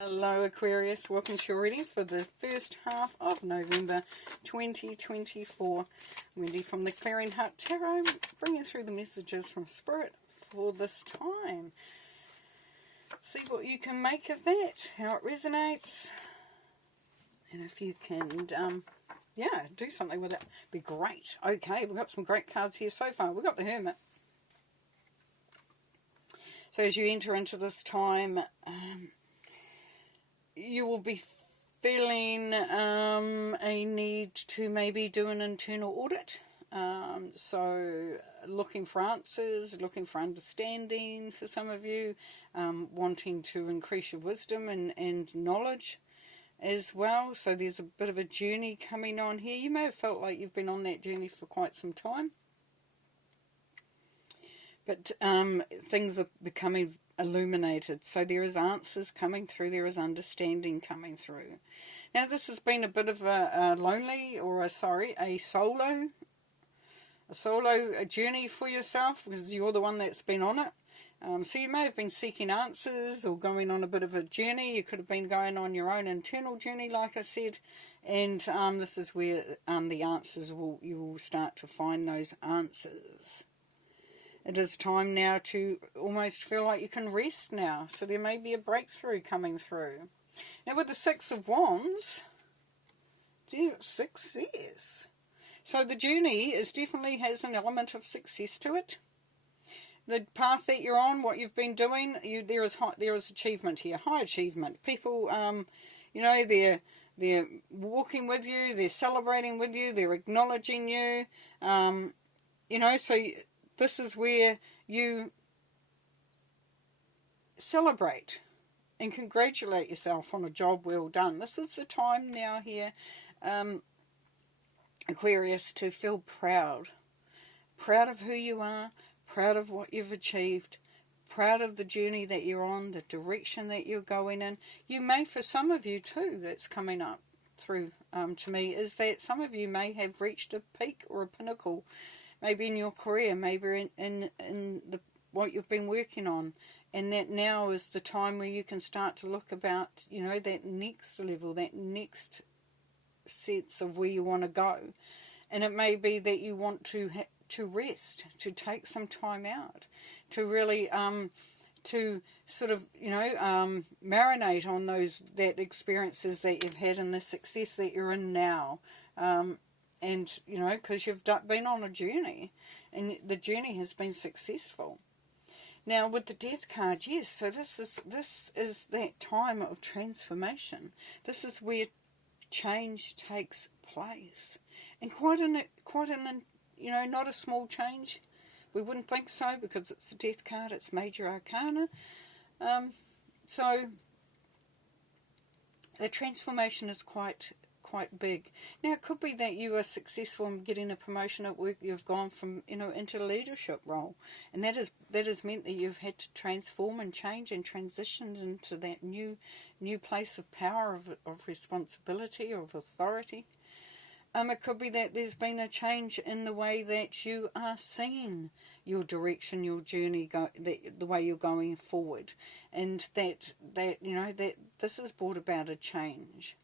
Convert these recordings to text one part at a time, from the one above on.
Hello Aquarius, welcome to your reading for the first half of November 2024. Wendy from the Clearing Heart Tarot, bringing through the messages from Spirit for this time. See what you can make of that, how it resonates, and if you can, do something with it, be great. Okay, we've got some great cards here so far. We've got the Hermit. So as you enter into this time, you will be feeling a need to maybe do an internal audit. So looking for answers, looking for understanding for some of you, wanting to increase your wisdom and knowledge as well. So there's a bit of a journey coming on here. You may have felt like you've been on that journey for quite some time. But things are becoming illuminated. So there is answers coming through. There is understanding coming through. Now this has been a bit of a solo journey for yourself, because you're the one that's been on it. So you may have been seeking answers or going on a bit of a journey. You could have been going on your own internal journey, like I said. And this is where the answers you will start to find those answers. It is time now to almost feel like you can rest now. So there may be a breakthrough coming through. Now with the Six of Wands, success. So the journey definitely has an element of success to it. The path that you're on, what you've been doing, there is achievement here, high achievement. People, they're walking with you, they're celebrating with you, they're acknowledging you, so this is where you celebrate and congratulate yourself on a job well done. This is the time now here, Aquarius, to feel proud. Proud of who you are, proud of what you've achieved, proud of the journey that you're on, the direction that you're going in. You may, for some of you too, that's coming up through to me, is that some of you may have reached a peak or a pinnacle, maybe in your career, maybe in what you've been working on, and that now is the time where you can start to look about, that next level, that next sense of where you want to go. And it may be that you want to rest, to take some time out, to really to sort of marinate on that experiences that you've had and the success that you're in now. And, because you've been on a journey, and the journey has been successful. Now, with the Death card, yes, so this is that time of transformation. This is where change takes place. And quite an not a small change. We wouldn't think so, because it's the Death card, it's major arcana. So the transformation is quite big. Now it could be that you are successful in getting a promotion at work. You've gone from into a leadership role, and that has meant that you've had to transform and change and transition into that new place of power, of responsibility, of authority. It could be that there's been a change in the way that you are seeing your direction, your journey, the way you're going forward, and that this has brought about a change.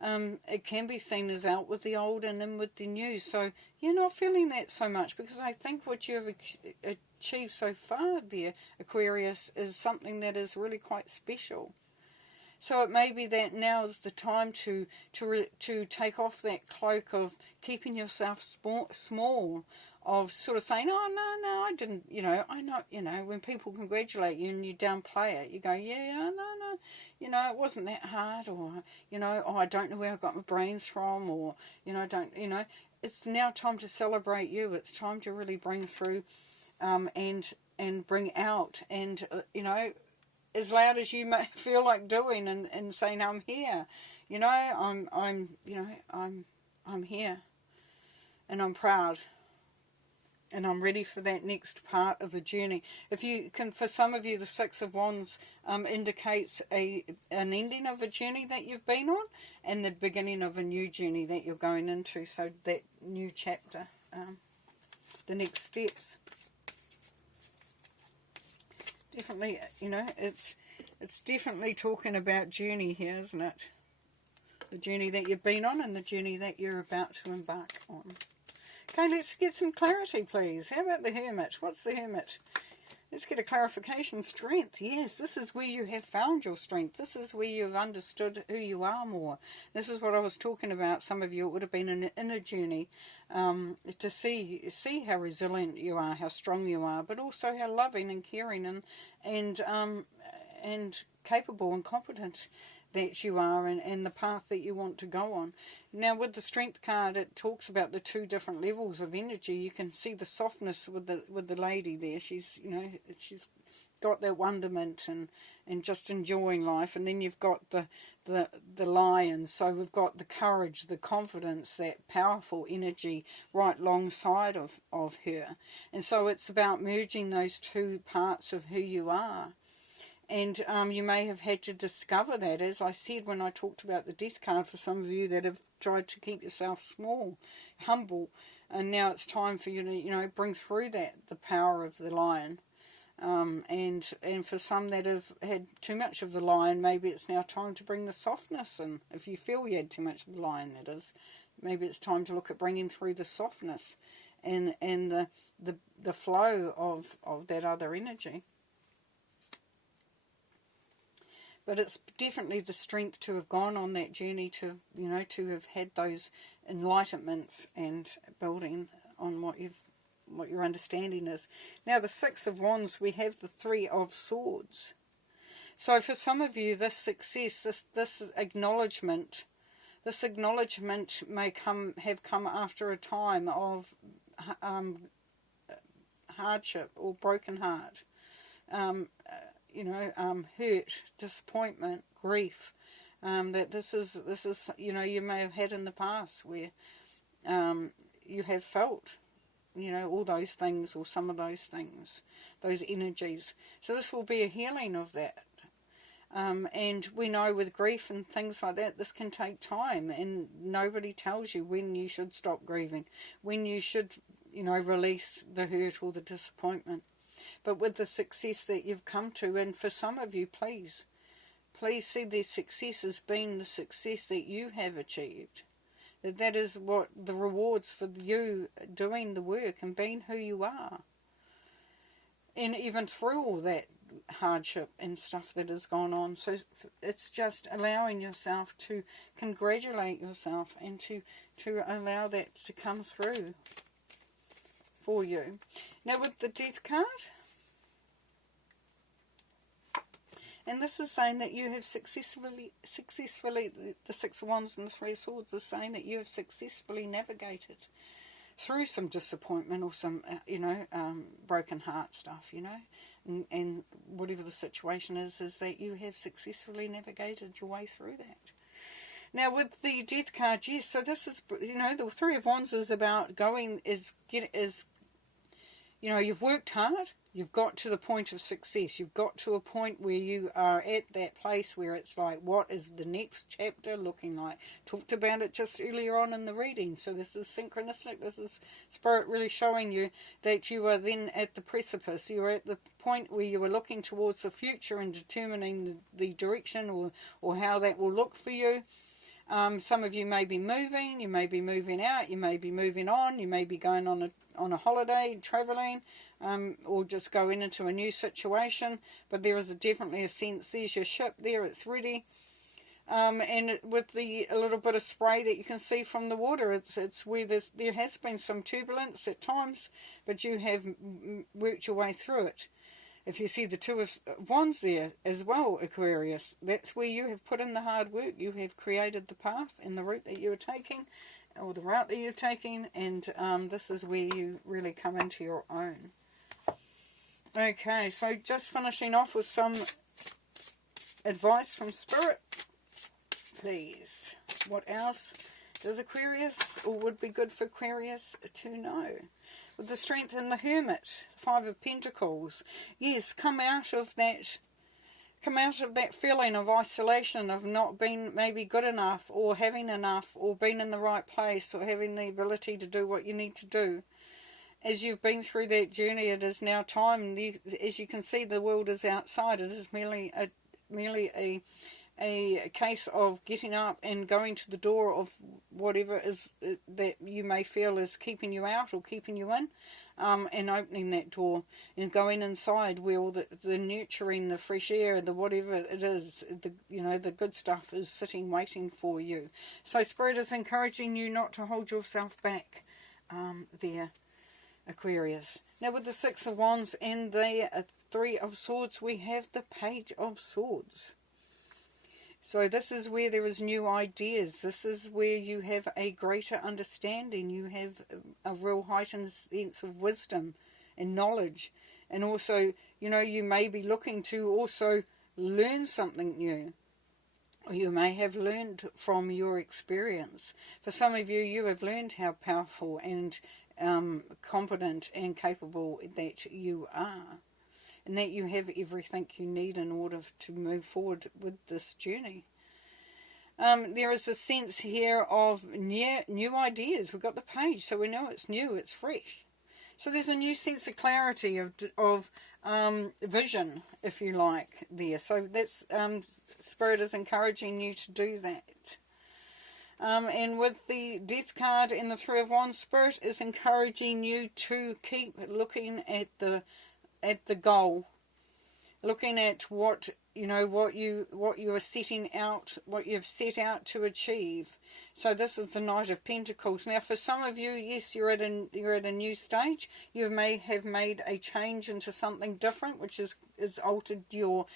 It can be seen as out with the old and in with the new. So you're not feeling that so much, because I think what you have achieved so far there, Aquarius, is something that is really quite special. So it may be that now is the time to take off that cloak of keeping yourself small, of sort of saying, oh, no, I didn't, I know, when people congratulate you and you downplay it, you go, no, it wasn't that hard, or, oh, I don't know where I got my brains from, or, it's now time to celebrate you. It's time to really bring through, and bring out, and, as loud as you may feel like doing, and saying, I'm here, I'm here, and I'm proud. And I'm ready for that next part of the journey. If you can, for some of you, the Six of Wands indicates an ending of a journey that you've been on, and the beginning of a new journey that you're going into. So that new chapter, the next steps. Definitely, it's It's definitely talking about journey here, isn't it? The journey that you've been on and the journey that you're about to embark on. Okay, let's get some clarity, please. How about the Hermit? What's the Hermit? Let's get a clarification. Strength. Yes, this is where you have found your strength. This is where you've understood who you are more. This is what I was talking about. Some of you, it would have been an inner journey to see how resilient you are, how strong you are, but also how loving and caring and capable and competent that you are, and the path that you want to go on. Now, with the Strength card, it talks about the two different levels of energy. You can see the softness with the lady there. She's got that wonderment and just enjoying life. And then you've got the lion. So we've got the courage, the confidence, that powerful energy right alongside of her. And so it's about merging those two parts of who you are. And you may have had to discover that, as I said when I talked about the Death card, for some of you that have tried to keep yourself small, humble, and now it's time for you to, bring through that, the power of the lion. And for some that have had too much of the lion, maybe it's now time to bring the softness. And if you feel you had too much of the lion, that is, maybe it's time to look at bringing through the softness and the flow of that other energy. But it's definitely the strength to have gone on that journey, to have had those enlightenments and building on what your understanding is. Now, the Six of Wands, we have the Three of Swords. So for some of you, this success, this acknowledgement may have come after a time of hardship or broken heart. Hurt, disappointment, grief, that this is you may have had in the past where you have felt all those things, or some of those things, those energies. So this will be a healing of that. And we know with grief and things like that, this can take time, and nobody tells you when you should stop grieving, when you should release the hurt or the disappointment. But with the success that you've come to, and for some of you, please see their success as being the success that you have achieved. That is what the rewards for you doing the work and being who you are. And even through all that hardship and stuff that has gone on. So it's just allowing yourself to congratulate yourself and to allow that to come through for you. Now with the Death card, and this is saying that you have successfully, the Six of Wands and the Three of Swords is saying that you have successfully navigated through some disappointment or some, broken heart stuff, and whatever the situation is that you have successfully navigated your way through that. Now with the Death card, yes, so this is, the Three of Wands is about you've worked hard, you've got to the point of success, you've got to a point where you are at that place where it's like, what is the next chapter looking like? Talked about it just earlier on in the reading, so this is synchronistic, this is Spirit really showing you that you are then at the precipice, you're at the point where you are looking towards the future and determining the direction or how that will look for you. Some of you may be moving, you may be moving out, you may be moving on, you may be going on a holiday, travelling, or just going into a new situation. But there is definitely a sense, there's your ship there, it's ready. And with a little bit of spray that you can see from the water, it's where there has been some turbulence at times, but you have worked your way through it. If you see the Two of Wands there as well, Aquarius, that's where you have put in the hard work. You have created the path and the route that you are taking, or the route that you're taking, and this is where you really come into your own. Okay, so just finishing off with some advice from Spirit, please. What else does Aquarius, or would be good for Aquarius to know? With the Strength in the Hermit, Five of Pentacles. Yes, come out of that feeling of isolation, of not being maybe good enough, or having enough, or being in the right place, or having the ability to do what you need to do. As you've been through that journey, it is now time. As you can see, the world is outside. It is merely merely a case of getting up and going to the door of whatever is that you may feel is keeping you out or keeping you in, and opening that door and going inside where all the nurturing, the fresh air, the whatever it is, the good stuff is sitting waiting for you. So Spirit is encouraging you not to hold yourself back there, Aquarius. Now with the Six of Wands and the Three of Swords, we have the Page of Swords. So this is where there is new ideas. This is where you have a greater understanding. You have a real heightened sense of wisdom and knowledge. And also, you may be looking to also learn something new. Or you may have learned from your experience. For some of you, you have learned how powerful and competent and capable that you are. And that you have everything you need in order to move forward with this journey. There is a sense here of new ideas. We've got the page, so we know it's new, it's fresh. So there's a new sense of clarity, of vision, if you like, there. So that's Spirit is encouraging you to do that. And with the Death card and the Three of Wands, Spirit is encouraging you to keep looking at the goal, looking at what you are setting out, what you've set out to achieve. So this is the Knight of Pentacles. Now for some of you, yes, you're at a new stage. You may have made a change into something different, which is altered your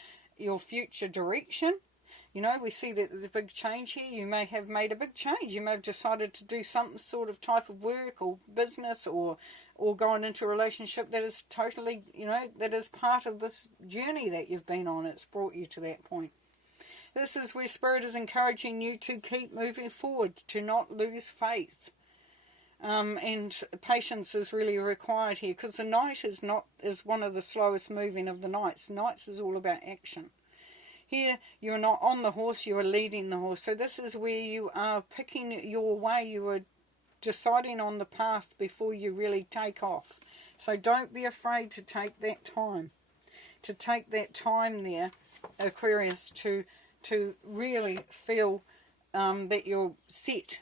future direction. We see that the big change here. You may have made a big change. You may have decided to do some sort of type of work or business or gone into a relationship that is totally, that is part of this journey that you've been on. It's brought you to that point. This is where Spirit is encouraging you to keep moving forward, to not lose faith. And patience is really required here, because the Knight is one of the slowest moving of the Knights. Knights is all about action. Here, you're not on the horse, you are leading the horse. So this is where you are picking your way. You are deciding on the path before you really take off. So don't be afraid to take that time. To take that time there, Aquarius, to really feel that you're set.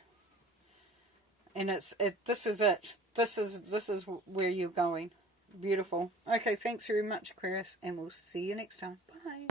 And this is it. This is where you're going. Beautiful. Okay, thanks very much, Aquarius, and we'll see you next time. Bye.